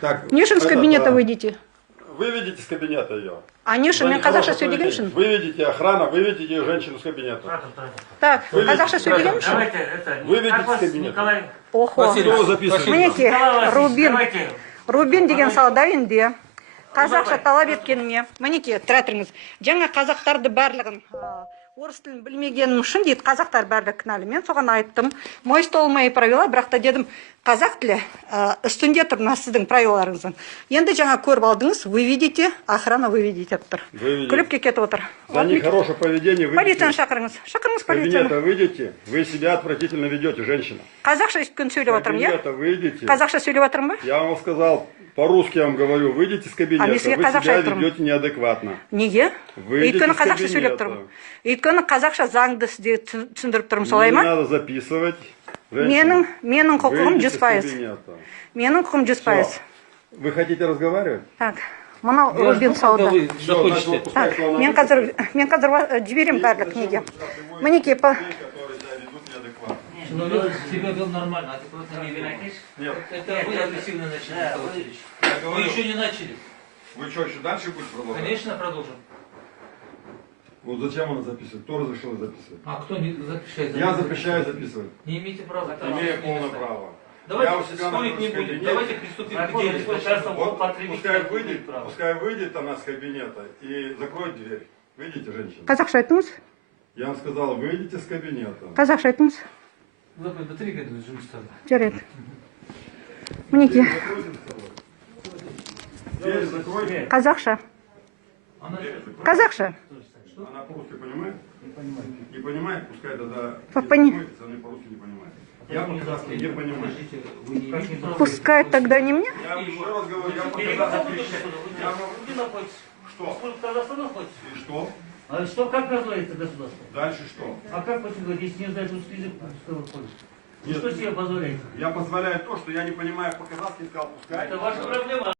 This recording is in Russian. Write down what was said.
Так, Нешин из кабинета выйдите. Вы видите с кабинета ее. А Нешин, мен қазақша сөйлегеншін. Вы видите охрана, вы видите женщину с кабинета. Так, қазақша сөйлегеншін. Давайте это. Вы видите Как вас, с кабинета. Николай? Охо. Кто записывает? Мінеке, Рубин. Давайте. Рубин деген салада енді. Қазақша талап еткеніме. Мінеке, тұра тұрыңыз. Жаңа қазақтарды барлығын орыс тілін білмегенім үшін дейді, қазақтар барлығы кінәлі. Мен соған айттым. Мой стол мои правила, бірақ та дедім, қазақ тілі үстінде тұр мына сіздің правиларыңыздың. Енді жаңа көріп алдыңыз, вы видите, охрана вы видите тұр. Күліп кетіп отыр. За нехорошее поведение вы Полицияны шақырыңыз. Шақырыңыз с кабинета полицияны. выйдете, вы себя отвратительно ведете, женщина. Қазақша өйткені сөйлеп С отырмын, иә? кабинета выйдете. Қазақша сөйлеп отырмын ба? Я вам сказал, по-русски я вам говорю, выйдите с кабинета, А вы если я себя қазақша айтырмын? ведете неадекватно. Неге? Выйдите Өйткені из қазақша сөйлеп кабинета. тұрмын. Өйткені қазақша заңды сізде түсіндіріп тұрмын, солай Не ма? надо записывать. Женщина. Менің құқығым Выйдите из 100%. кабинета. Менің құқығым 100%. Вы хотите разговаривать? Так, мынау Рубин салды. Так, мен қазір жіберем барлық неге. Мінеке, Ну, себя вел нормально, а ты просто не винокиш? Нет. Это вы агрессивно начали, Николай Васильевич. Вы еще не начали. Вы что, еще дальше будете продолжать? Конечно, продолжим. Вот зачем она записывает? Кто разрешил записывать? А кто не запрещает? Я запрещаю записывать. Не имеете права. Имею полное право. Давайте Я у себя спорить не нахожусь в будем. кабинете. Давайте приступим к делу. Вот пускай выйдет она с кабинета и закроет дверь. Видите, женщина? қазақша айтыңыз. Я вам сказал, выйдите с кабинета. Қазақша айтыңыз. Запрет бітірейік жұмыстарды. Жарайды. Мінеке, Дверь закройте. қазақша. Она... Қазақша. Она по-русски понимает? Не понимает, пускай тогда Пони- она по-русски не понимает. Я по-казахски не понимаю. Подождите, вы не имеете права. Пускай тогда не мне. Я вам еще раз говорю, я по-казахски. Что? Казахстан находится. И что? А что, как называется государство? Дальше что? А как вы говорите, если не знает русский язык, что вы ходите? Нет. Что себе позволяете? Я позволяю то, что я не понимаю по-казахски, сказал, пускай. Это ваша проблема.